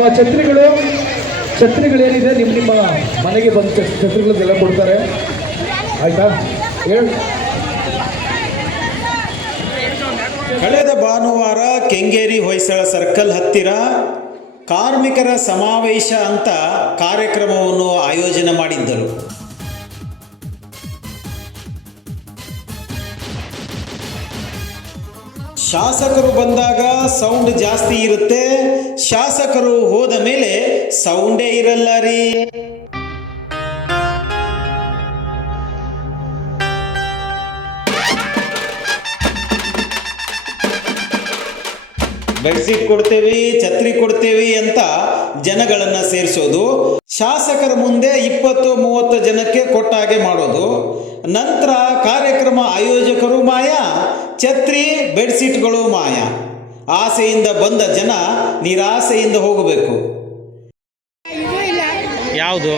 ಛತ್ರಿಗಳು ಛತ್ರಿಗಳೇನಿದೆ ನಿಮ್ಮ ನಿಮ್ಮ ಮನೆಗೆ ಬಂದ ಛತ್ರಿಗಳನ್ನೆಲ್ಲ ಕೊಡ್ತಾರೆ. ಆಯ್ತಾ? ಹೇಳಿ. ಕಳೆದ ಭಾನುವಾರ ಕೆಂಗೇರಿ ಹೊಯ್ಸಳ ಸರ್ಕಲ್ ಹತ್ತಿರ ಕಾರ್ಮಿಕರ ಸಮಾವೇಶ ಅಂತ ಕಾರ್ಯಕ್ರಮವನ್ನು ಆಯೋಜನೆ ಮಾಡಿದ್ದರು. ಶಾಸಕರು ಬಂದಾಗ ಸೌಂಡ್ ಜಾಸ್ತಿ ಇರುತ್ತೆ. ಶಾಸಕರು ಹೋದ ಮೇಲೆ ಸೌಂಡೇ ಇರಲ್ಲ ರೀ. ಬೆಡ್ಶೀಟ್ ಕೊಡ್ತೇವಿ, ಛತ್ರಿ ಕೊಡ್ತೇವಿ ಅಂತ ಜನಗಳನ್ನ ಸೇರಿಸೋದು. ಶಾಸಕರ ಮುಂದೆ ಇಪ್ಪತ್ತು, ಮೂವತ್ತು ಜನಕ್ಕೆ ಕೊಟ್ಟ ಹಾಗೆ ಮಾಡೋದು. ನಂತರ ಕಾರ್ಯಕ್ರಮ ಆಯೋಜಕರು ಮಾಯ ಛತ್ರಿ ಬೆಡ್ಶೀಟ್ಗಳು ಮಾಯ. ಆಸೆಯಿಂದ ಬಂದ ಜನ ನಿರಾಸೆಯಿಂದ ಹೋಗಬೇಕು. ಯಾವುದು?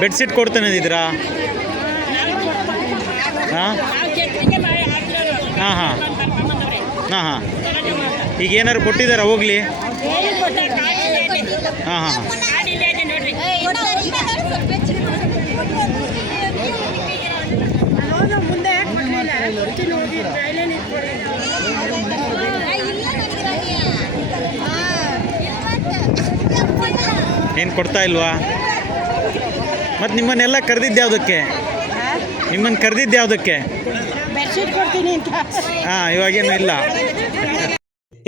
ಬೆಡ್ಶೀಟ್ ಕೊಡ್ತಾನೆ ಇದ್ದೀರಾ ಹಾಂ? ಹಾಂ ಹಾಂ. ಹಾಂ ಹಾಂ. ಈಗ ಏನಾರು ಕೊಟ್ಟಿದ್ದಾರಾ? ಹೋಗ್ಲಿ. ಹಾಂ ಹಾಂ. ಹೋಗಿ ಟ್ರೈಲೇ ಏನು ಕೊಡ್ತಾ ಇಲ್ವಾ? ಮತ್ತು ನಿಮ್ಮನ್ನೆಲ್ಲ ಕರೆದಿದ್ದು ಯಾವುದಕ್ಕೆ? ನಿಮ್ಮನ್ನು ಕರೆದಿದ್ದು ಯಾವುದಕ್ಕೆ? ಬೆಡ್ಶೀಟ್ ಕೊಡ್ತೀನಿ ಅಂತ. ಹಾಂ ಇವಾಗೇನು ಇಲ್ಲ.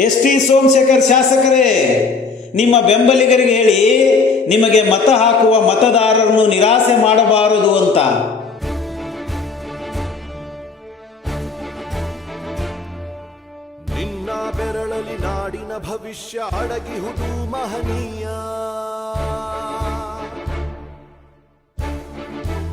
ಎಸ್ ಟಿ ಸೋಮಶೇಖರ್ ಶಾಸಕರೇ ನಿಮ್ಮ ಬೆಂಬಲಿಗರಿಗೆ ಹೇಳಿ ನಿಮಗೆ ಮತ ಹಾಕುವ ಮತದಾರರನ್ನು ನಿರಾಸೆ ಮಾಡಬಾರದು ಅಂತ. ನಾಡಿನ ಭವಿಷ್ಯ ಅಡಗಿಹುದು ಮಹನೀಯ